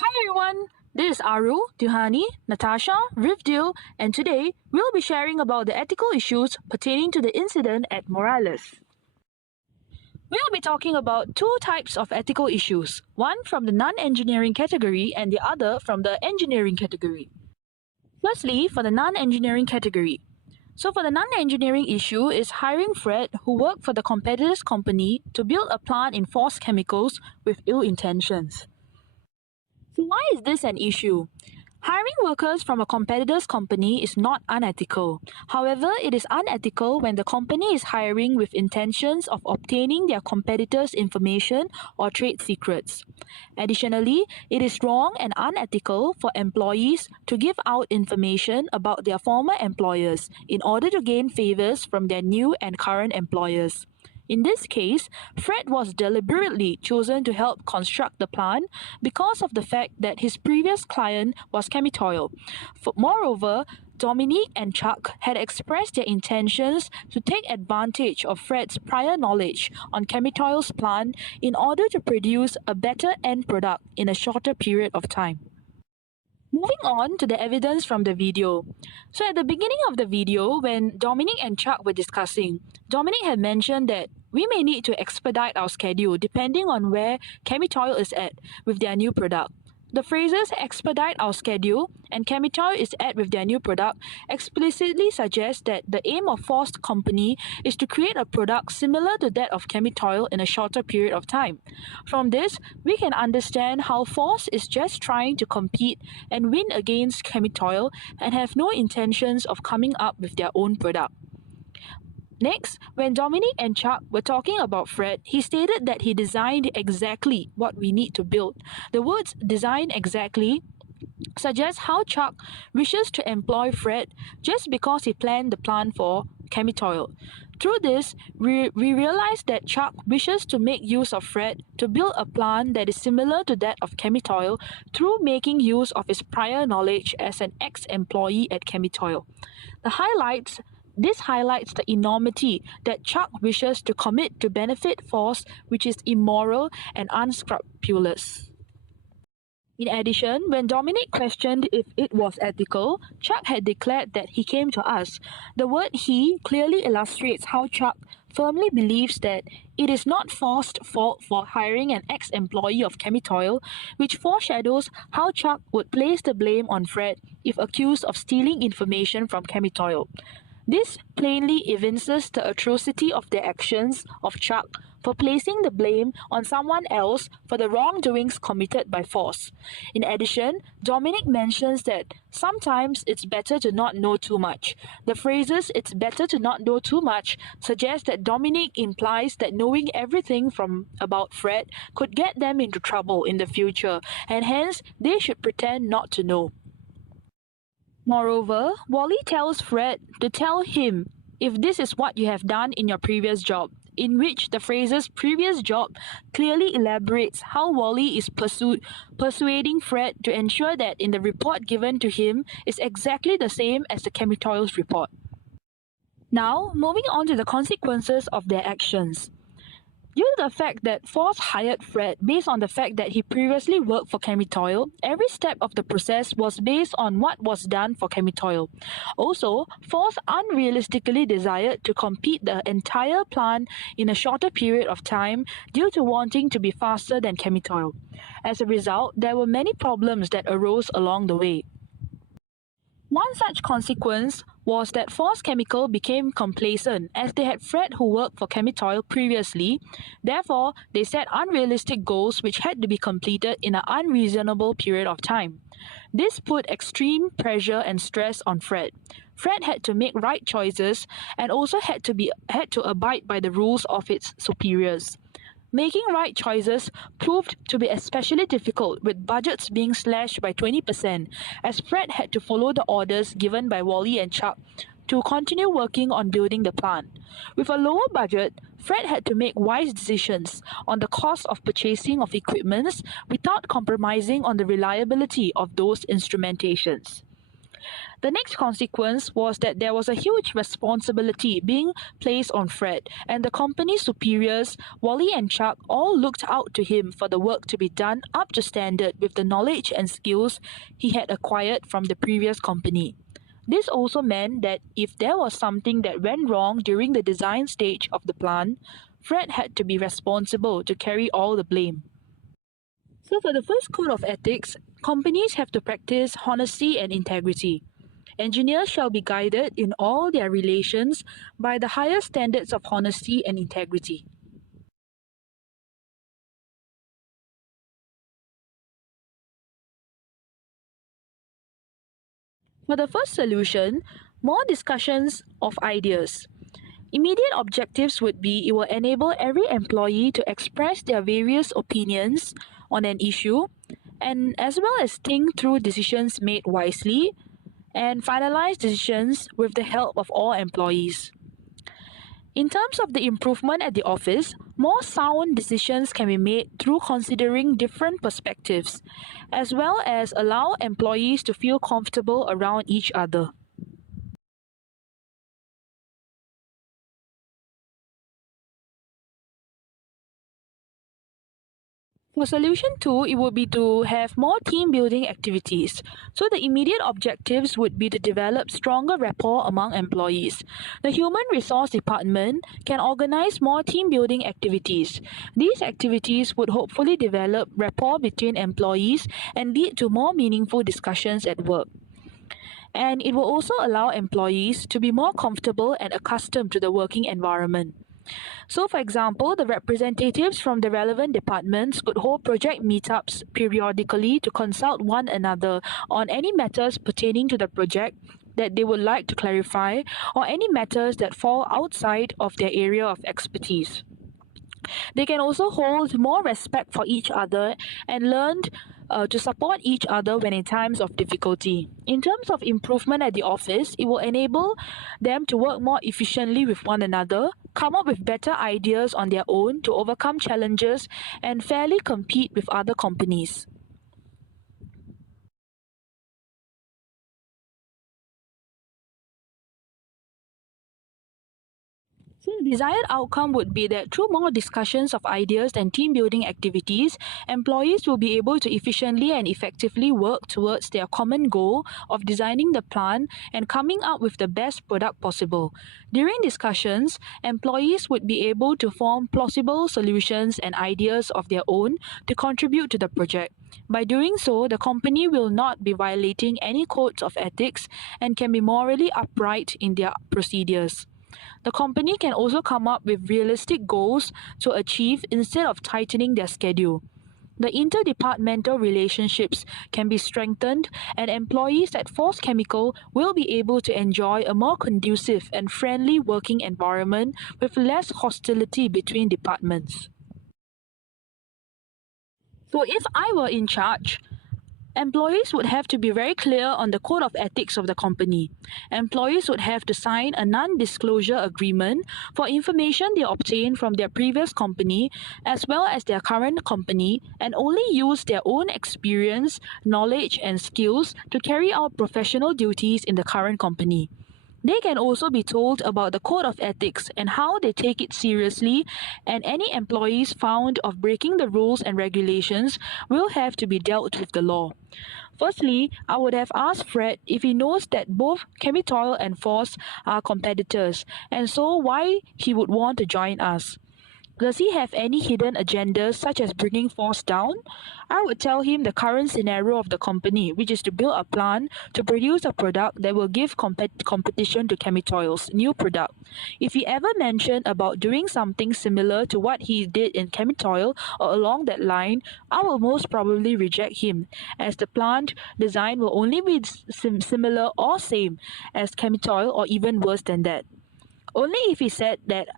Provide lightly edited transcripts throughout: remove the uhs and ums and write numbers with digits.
Hi everyone, this is Aru, Duhani, Natasha, Rivdil, and today we'll be sharing about the ethical issues pertaining to the incident at Morales. We'll be talking about two types of ethical issues, one from the non-engineering category and the other from the engineering category. Firstly, for the non-engineering category. So for the non-engineering issue is hiring Fred, who worked for the competitor's company, to build a plant in Force Chemicals with ill intentions. So why is this an issue? Hiring workers from a competitor's company is not unethical. However, it is unethical when the company is hiring with intentions of obtaining their competitors' information or trade secrets. Additionally, it is wrong and unethical for employees to give out information about their former employers in order to gain favors from their new and current employers. In this case, Fred was deliberately chosen to help construct the plant because of the fact that his previous client was Chemitoil. Moreover, Dominique and Chuck had expressed their intentions to take advantage of Fred's prior knowledge on Chemitoil's plant in order to produce a better end product in a shorter period of time. Moving on to the evidence from the video. So at the beginning of the video, when Dominic and Chuck were discussing, Dominic had mentioned that we may need to expedite our schedule depending on where Chemitoil is at with their new product. The phrases expedite our schedule and Chemitoil is at with their new product explicitly suggest that the aim of Force Company is to create a product similar to that of Chemitoil in a shorter period of time. From this, we can understand how Force is just trying to compete and win against Chemitoil and have no intentions of coming up with their own product. Next, when Dominic and Chuck were talking about Fred, he stated that he designed exactly what we need to build. The words design exactly suggests how Chuck wishes to employ Fred just because he planned the plan for Chemitoil. Through this, we realize that Chuck wishes to make use of Fred to build a plant that is similar to that of Chemitoil through making use of his prior knowledge as an ex-employee at Chemitoil. This highlights the enormity that Chuck wishes to commit to benefit Force, which is immoral and unscrupulous. In addition, when Dominic questioned if it was ethical, Chuck had declared that he came to us. The word he clearly illustrates how Chuck firmly believes that it is not Force's fault for hiring an ex-employee of Chemitoil, which foreshadows how Chuck would place the blame on Fred if accused of stealing information from Chemitoil. This plainly evinces the atrocity of the actions of Chuck for placing the blame on someone else for the wrongdoings committed by Force. In addition, Dominic mentions that sometimes it's better to not know too much. The phrases "it's better to not know too much" suggest that Dominic implies that knowing everything about Fred could get them into trouble in the future, and hence they should pretend not to know. Moreover, Wally tells Fred to tell him if this is what you have done in your previous job, in which the phrases previous job clearly elaborates how Wally is persuading Fred to ensure that in the report given to him is exactly the same as the Chemitoil's report. Now, moving on to the consequences of their actions. Due to the fact that Force hired Fred based on the fact that he previously worked for Chemitoil, every step of the process was based on what was done for Chemitoil. Also, Force unrealistically desired to complete the entire plant in a shorter period of time due to wanting to be faster than Chemitoil. As a result, there were many problems that arose along the way. One such consequence was that Force Chemical became complacent as they had Fred who worked for Chemitoil previously. Therefore, they set unrealistic goals which had to be completed in an unreasonable period of time. This put extreme pressure and stress on Fred. Fred had to make right choices and also had to abide by the rules of its superiors. Making right choices proved to be especially difficult with budgets being slashed by 20%, as Fred had to follow the orders given by Wally and Chuck to continue working on building the plant. With a lower budget, Fred had to make wise decisions on the cost of purchasing of equipments without compromising on the reliability of those instrumentations. The next consequence was that there was a huge responsibility being placed on Fred, and the company's superiors, Wally and Chuck, all looked out to him for the work to be done up to standard with the knowledge and skills he had acquired from the previous company. This also meant that if there was something that went wrong during the design stage of the plant, Fred had to be responsible to carry all the blame. So for the first code of ethics, companies have to practice honesty and integrity. Engineers shall be guided in all their relations by the highest standards of honesty and integrity. For the first solution, more discussions of ideas. Immediate objectives would be it will enable every employee to express their various opinions on an issue and as well as think through decisions made wisely and finalize decisions with the help of all employees. In terms of the improvement at the office, more sound decisions can be made through considering different perspectives, as well as allow employees to feel comfortable around each other. For solution 2, it would be to have more team building activities. So the immediate objectives would be to develop stronger rapport among employees. The Human Resource Department can organize more team building activities. These activities would hopefully develop rapport between employees and lead to more meaningful discussions at work. And it will also allow employees to be more comfortable and accustomed to the working environment. So, for example, the representatives from the relevant departments could hold project meetups periodically to consult one another on any matters pertaining to the project that they would like to clarify or any matters that fall outside of their area of expertise. They can also hold more respect for each other and learn to support each other when in times of difficulty. In terms of improvement at the office, it will enable them to work more efficiently with one another, come up with better ideas on their own to overcome challenges, and fairly compete with other companies. So the desired outcome would be that through more discussions of ideas and team building activities, employees will be able to efficiently and effectively work towards their common goal of designing the plant and coming up with the best product possible. During discussions, employees would be able to form plausible solutions and ideas of their own to contribute to the project. By doing so, the company will not be violating any codes of ethics and can be morally upright in their procedures. The company can also come up with realistic goals to achieve instead of tightening their schedule. The interdepartmental relationships can be strengthened, and employees at Force Chemical will be able to enjoy a more conducive and friendly working environment with less hostility between departments. So, if I were in charge, employees would have to be very clear on the code of ethics of the company. Employees would have to sign a non-disclosure agreement for information they obtain from their previous company as well as their current company and only use their own experience, knowledge, and skills to carry out professional duties in the current company. They can also be told about the code of ethics and how they take it seriously, and any employees found of breaking the rules and regulations will have to be dealt with the law. Firstly, I would have asked Fred if he knows that both Chemitoil and Force are competitors, and so why he would want to join us. Does he have any hidden agendas such as bringing Force down? I would tell him the current scenario of the company, which is to build a plant to produce a product that will give competition to Chemitoil's new product. If he ever mentioned about doing something similar to what he did in Chemitoil or along that line, I will most probably reject him, as the plant design will only be similar or same as Chemitoil or even worse than that. Only if he said that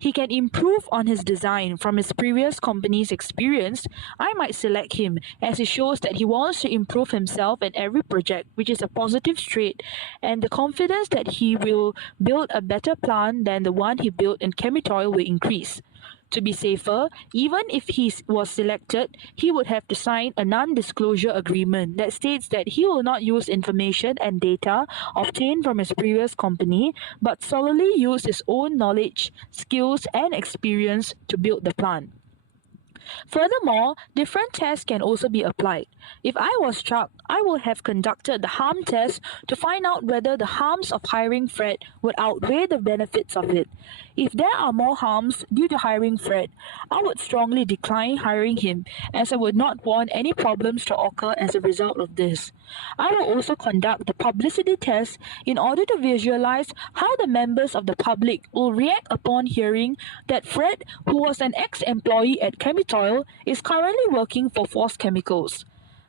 he can improve on his design from his previous company's experience, I might select him as it shows that he wants to improve himself in every project, which is a positive trait, and the confidence that he will build a better plant than the one he built in Chemitoil will increase. To be safer, even if he was selected, he would have to sign a non-disclosure agreement that states that he will not use information and data obtained from his previous company, but solely use his own knowledge, skills, and experience to build the plant. Furthermore, different tests can also be applied. If I was Chuck, I would have conducted the harm test to find out whether the harms of hiring Fred would outweigh the benefits of it. If there are more harms due to hiring Fred, I would strongly decline hiring him, as I would not want any problems to occur as a result of this. I will also conduct the publicity test in order to visualize how the members of the public will react upon hearing that Fred, who was an ex-employee at Chemitoil, is currently working for Force Chemicals.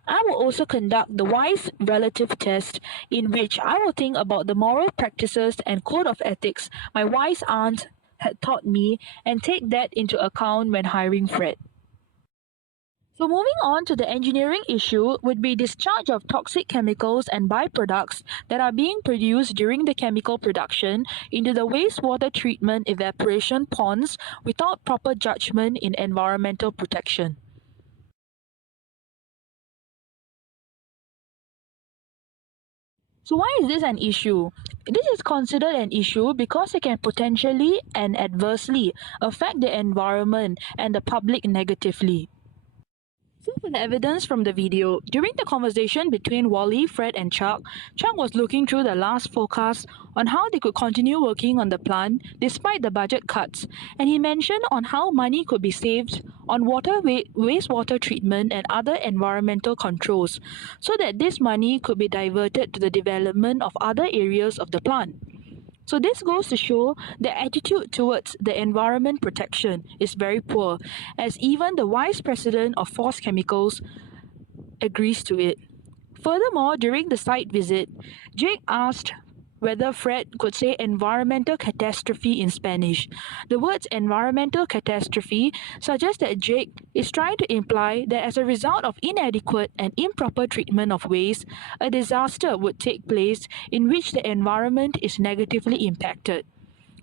I will also conduct the wise relative test, in which I will think about the moral practices and code of ethics my wise aunt had taught me and take that into account when hiring Fred. So moving on to the engineering issue would be discharge of toxic chemicals and byproducts that are being produced during the chemical production into the wastewater treatment evaporation ponds without proper judgment in environmental protection. So why is this an issue? This is considered an issue because it can potentially and adversely affect the environment and the public negatively. So for the evidence from the video, during the conversation between Wally, Fred and Chuck was looking through the last forecast on how they could continue working on the plant despite the budget cuts, and he mentioned on how money could be saved on wastewater treatment and other environmental controls so that this money could be diverted to the development of other areas of the plant. So this goes to show the attitude towards the environment protection is very poor, as even the vice president of Force Chemicals agrees to it. Furthermore, during the site visit, Jake asked whether Fred could say environmental catastrophe in Spanish. The words environmental catastrophe suggest that Jake is trying to imply that as a result of inadequate and improper treatment of waste, a disaster would take place in which the environment is negatively impacted.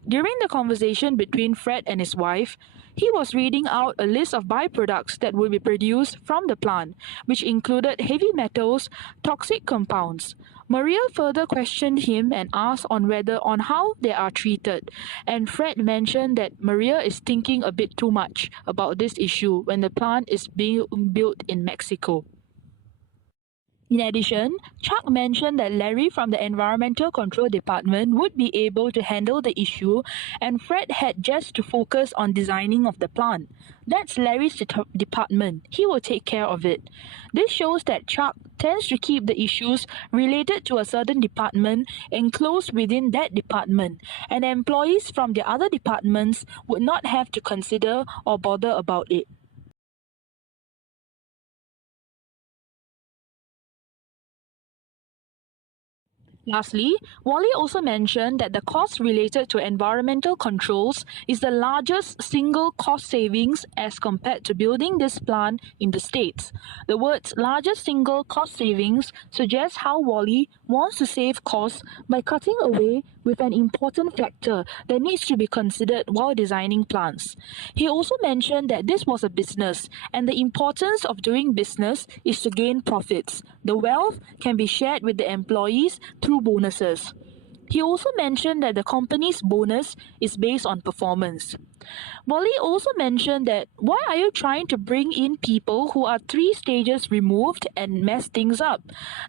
During the conversation between Fred and his wife, he was reading out a list of byproducts that would be produced from the plant, which included heavy metals, toxic compounds. Maria further questioned him and asked on how they are treated, and Fred mentioned that Maria is thinking a bit too much about this issue when the plant is being built in Mexico. In addition, Chuck mentioned that Larry from the Environmental Control Department would be able to handle the issue, and Fred had just to focus on designing of the plant. That's Larry's department. He will take care of it. This shows that Chuck tends to keep the issues related to a certain department enclosed within that department, and employees from the other departments would not have to consider or bother about it. Lastly, Wally also mentioned that the cost related to environmental controls is the largest single cost savings as compared to building this plant in the States. The words largest single cost savings suggests how Wally wants to save costs by cutting away with an important factor that needs to be considered while designing plants. He also mentioned that this was a business, and the importance of doing business is to gain profits. The wealth can be shared with the employees through bonuses. He also mentioned that the company's bonus is based on performance. Wally also mentioned that why are you trying to bring in people who are 3 stages removed and mess things up?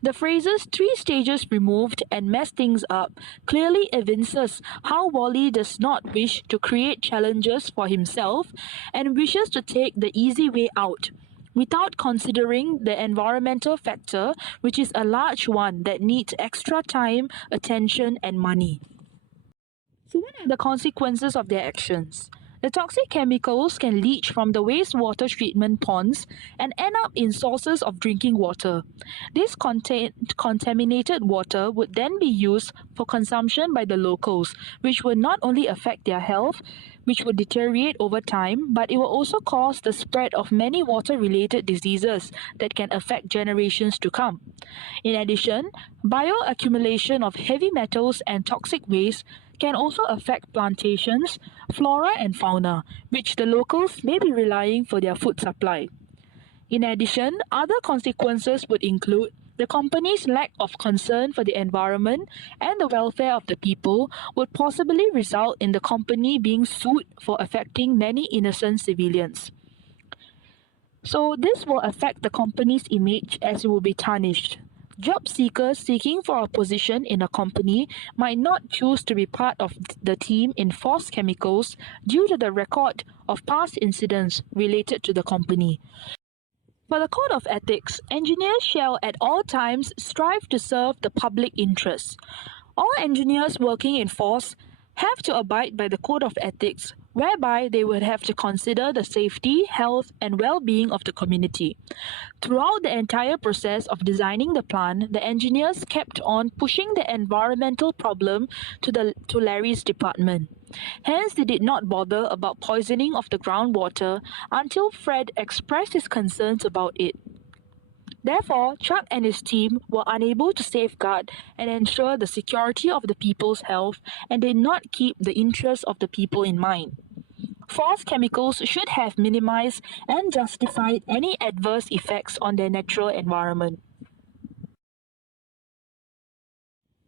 The phrases 3 stages removed and mess things up clearly evinces how Wally does not wish to create challenges for himself and wishes to take the easy way out, without considering the environmental factor, which is a large one that needs extra time, attention, and money. So what are the consequences of their actions? The toxic chemicals can leach from the wastewater treatment ponds and end up in sources of drinking water. This contaminated water would then be used for consumption by the locals, which would not only affect their health, which would deteriorate over time, but it will also cause the spread of many water-related diseases that can affect generations to come. In addition, bioaccumulation of heavy metals and toxic waste can also affect plantations, flora and fauna, which the locals may be relying for their food supply. In addition, other consequences would include the company's lack of concern for the environment and the welfare of the people would possibly result in the company being sued for affecting many innocent civilians. So this will affect the company's image as it will be tarnished. Job seekers seeking for a position in a company might not choose to be part of the team in forced chemicals due to the record of past incidents related to the company. For the Code of Ethics, engineers shall at all times strive to serve the public interest. All engineers working in force have to abide by the Code of Ethics, whereby they would have to consider the safety, health, and well-being of the community. Throughout the entire process of designing the plant, the engineers kept on pushing the environmental problem to Larry's department. Hence, they did not bother about poisoning of the groundwater until Fred expressed his concerns about it. Therefore, Chuck and his team were unable to safeguard and ensure the security of the people's health and did not keep the interests of the people in mind. Forced chemicals should have minimized and justified any adverse effects on their natural environment.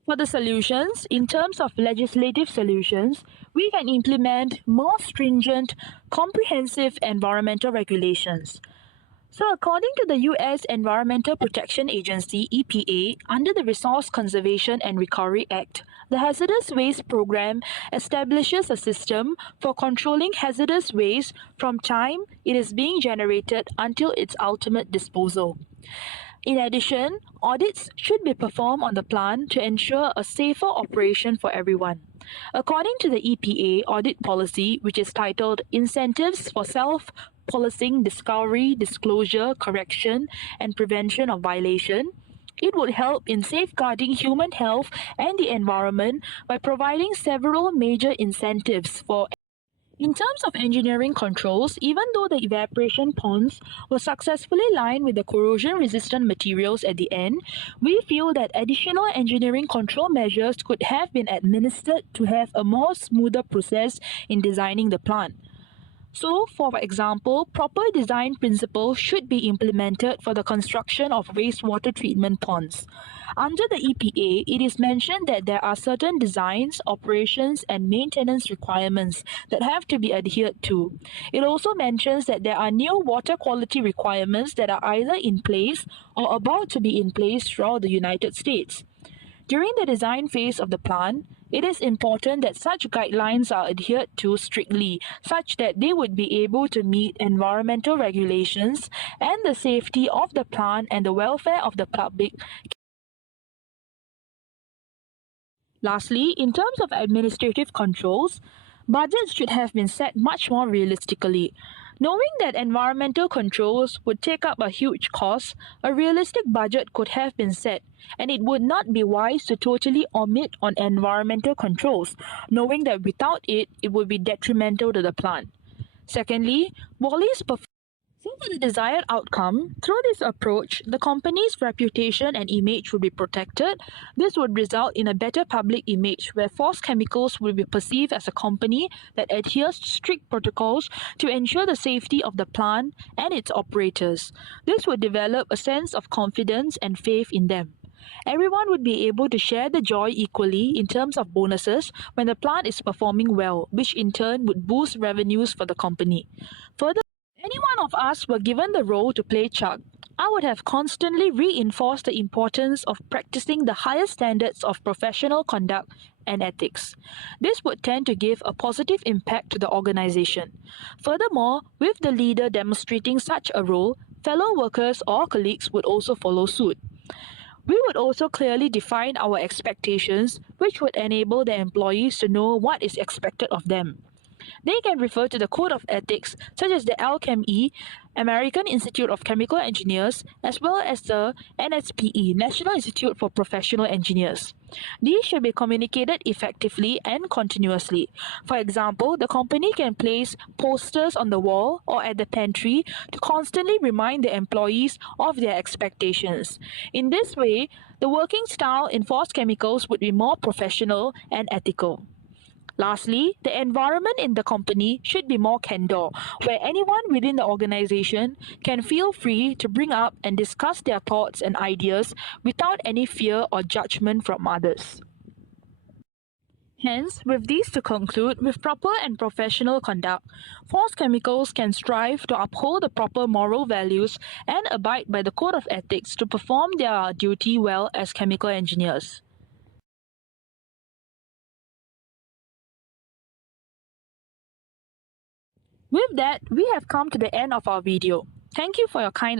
For the solutions, in terms of legislative solutions, we can implement more stringent, comprehensive environmental regulations. So according to the US Environmental Protection Agency (EPA), under the Resource Conservation and Recovery Act, the Hazardous Waste Program establishes a system for controlling hazardous waste from time it is being generated until its ultimate disposal. In addition, audits should be performed on the plant to ensure a safer operation for everyone. According to the EPA audit policy, which is titled Incentives for Self-Policing Discovery, Disclosure, Correction, and Prevention of Violation, it would help in safeguarding human health and the environment by providing several major incentives for. In terms of engineering controls, even though the evaporation ponds were successfully lined with the corrosion-resistant materials at the end, we feel that additional engineering control measures could have been administered to have a more smoother process in designing the plant. So, for example, proper design principles should be implemented for the construction of wastewater treatment ponds. Under the EPA, it is mentioned that there are certain designs, operations, and maintenance requirements that have to be adhered to. It also mentions that there are new water quality requirements that are either in place or about to be in place throughout the United States. During the design phase of the plant, it is important that such guidelines are adhered to strictly, such that they would be able to meet environmental regulations and the safety of the plant and the welfare of the public. Lastly, in terms of administrative controls, budgets should have been set much more realistically. Knowing that environmental controls would take up a huge cost, a realistic budget could have been set, and it would not be wise to totally omit on environmental controls, knowing that without it, it would be detrimental to the plant. Secondly, Wally's performance. So for the desired outcome, through this approach, the company's reputation and image would be protected. This would result in a better public image where Force Chemicals will be perceived as a company that adheres to strict protocols to ensure the safety of the plant and its operators. This would develop a sense of confidence and faith in them. Everyone would be able to share the joy equally in terms of bonuses when the plant is performing well, which in turn would boost revenues for the company. Further, any one of us were given the role to play Chuck, I would have constantly reinforced the importance of practicing the highest standards of professional conduct and ethics. This would tend to give a positive impact to the organization. Furthermore, with the leader demonstrating such a role, fellow workers or colleagues would also follow suit. We would also clearly define our expectations, which would enable the employees to know what is expected of them. They can refer to the Code of Ethics, such as the ALCHEME, American Institute of Chemical Engineers, as well as the NSPE, National Institute for Professional Engineers. These should be communicated effectively and continuously. For example, the company can place posters on the wall or at the pantry to constantly remind the employees of their expectations. In this way, the working style in forced chemicals would be more professional and ethical. Lastly, the environment in the company should be more candor, where anyone within the organization can feel free to bring up and discuss their thoughts and ideas without any fear or judgment from others. Hence, with these to conclude, with proper and professional conduct, forced chemicals can strive to uphold the proper moral values and abide by the code of ethics to perform their duty well as chemical engineers. With that, we have come to the end of our video. Thank you for your kind attention.